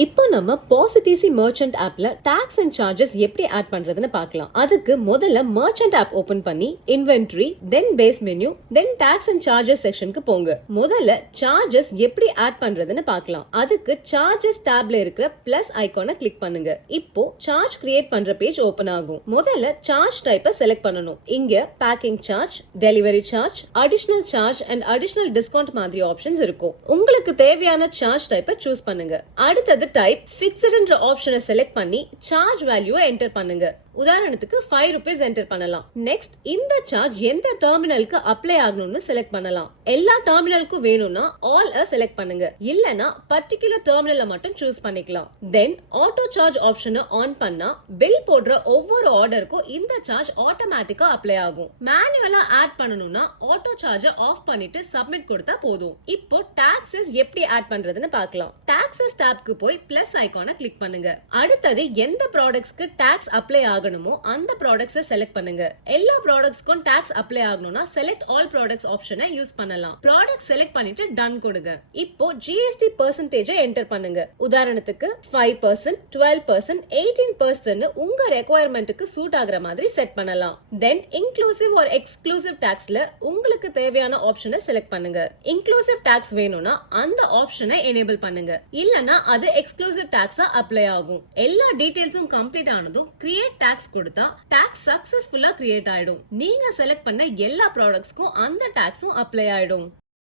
இப்போ நம்ம பாசிட்டிசி மர்ச்சன்ட் ஆப்ல டாக்ஸ் அண்ட் சார்ஜஸ் எப்படி ஆட் பண்றதுன்னு பார்க்கலாம். அதுக்கு முதல்ல மர்ச்சன்ட் ஆப் ஓபன் பண்ணி inventory, then base menu, then tax and charges செக்ஷனுக்கு போங்க. முதல்ல சார்ஜஸ் எப்படி ஆட் பண்றதுன்னு பார்க்கலாம். அதுக்கு சார்ஜஸ் டாப்ல இருக்கிற பிளஸ் ஐகானை கிளிக் பண்ணுங்க. இப்போ சார்ஜ் கிரியேட் பண்ற பேஜ் ஓபன் ஆகும். முதல்ல சார்ஜ் டைப்பை செலக்ட் பண்ணணும். இங்க packing charge, delivery charge, additional charge and additional discount மாதிரி ஆப்ஷன்ஸ் இருக்கும். உங்களுக்கு தேவையான சார்ஜ் டைப்பை சூஸ் பண்ணுங்க. அடுத்தது டைப் ஃபிக்ஸ்ட் என்ற ஆப்ஷனை செலக்ட் பண்ணி சார்ஜ் வேல்யூவை என்டர் பண்ணுங்க. உதாரணத்துக்கு 5 ரூபீஸ் என்டர் பண்ணலாம். நெக்ஸ்ட் இந்த சார்ஜ் எந்த டெர்மினலுக்கு அப்ளை ஆகணும்னு செலக்ட் பண்ணலாம். எல்லா டெர்மினலுக்கும் வேணும்னா ஆல் செலக்ட் பண்ணுங்க. இல்லனா பர்టిక్యులர் டெர்மினலை மட்டும் சூஸ் பண்ணிக்கலாம். தென் ஆட்டோ சார்ஜ் ஆப்ஷனை ஆன் பண்ணா பில் போடுற ஒவ்வொரு ஆர்டருக்கும் இந்த சார்ஜ் ஆட்டோமேட்டிக்கா அப்ளை ஆகும். மேனுவலா ஆட் பண்ணனும்னா ஆட்டோ சார்ஜை ஆஃப் பண்ணிட்டு சப்மிட் கொடுத்தா போதும். இப்போ டாக்ஸஸ் எப்படி ஆட் பண்றதுன்னு பார்க்கலாம். டாக்ஸஸ் டாப்க்கு போய் பிளஸ் ஐகானை கிளிக் பண்ணுங்க. அடுத்தது எந்த ப்ராடக்ட்ஸ்க்கு டாக்ஸ் அப்ளை ஆகணுமோ அந்த ப்ராடக்ட்ஸை செலக்ட் பண்ணுங்க. எல்லா ப்ராடக்ட்ஸ்க்கும் டாக்ஸ் அப்ளை ஆகணும்னா செலக்ட் ஆல் ப்ராடக்ட்ஸ் ஆப்ஷனை யூஸ் பண்ணலாம். ப்ராடக்ட் செலக்ட் பண்ணிட்டு டன் கொடுங்க. இப்போ ஜிஎஸ்டி பெர்சன்டேஜை என்டர் பண்ணுங்க. உதாரணத்துக்கு 5%, 12%, 18% உங்க ரெக்வயர்மெண்ட்டுக்கு சூட் ஆகுற மாதிரி செட் பண்ணலாம். தென் இன்க்ளூசிவ் ஆர் எக்ஸ்க்ளூசிவ் டாக்ஸ்ல உங்களுக்கு தேவையான ஆப்ஷனை செலக்ட் பண்ணுங்க. இன்க்ளூசிவ் டாக்ஸ் வேணும்னா அந்த ஆப்ஷனை எனேபிள் பண்ணுங்க. இல்லனா அது எக்ஸ்க்ளூசிவ் டாக்ஸா அப்ளை ஆகும். எல்லா டீடைல்ஸும் கம்ப்ளீட் ஆனதும் கிரியேட் டாக்ஸ் கொடுத்தா டாக்ஸ் சக்சஸ்ஃபுல்லா கிரியேட் ஆயிடும். நீங்க செலக்ட் பண்ண எல்லா ப்ராடக்ட்ஸ்க்கும் அந்த டாக்ஸும் அப்ளை ஆயிடும்.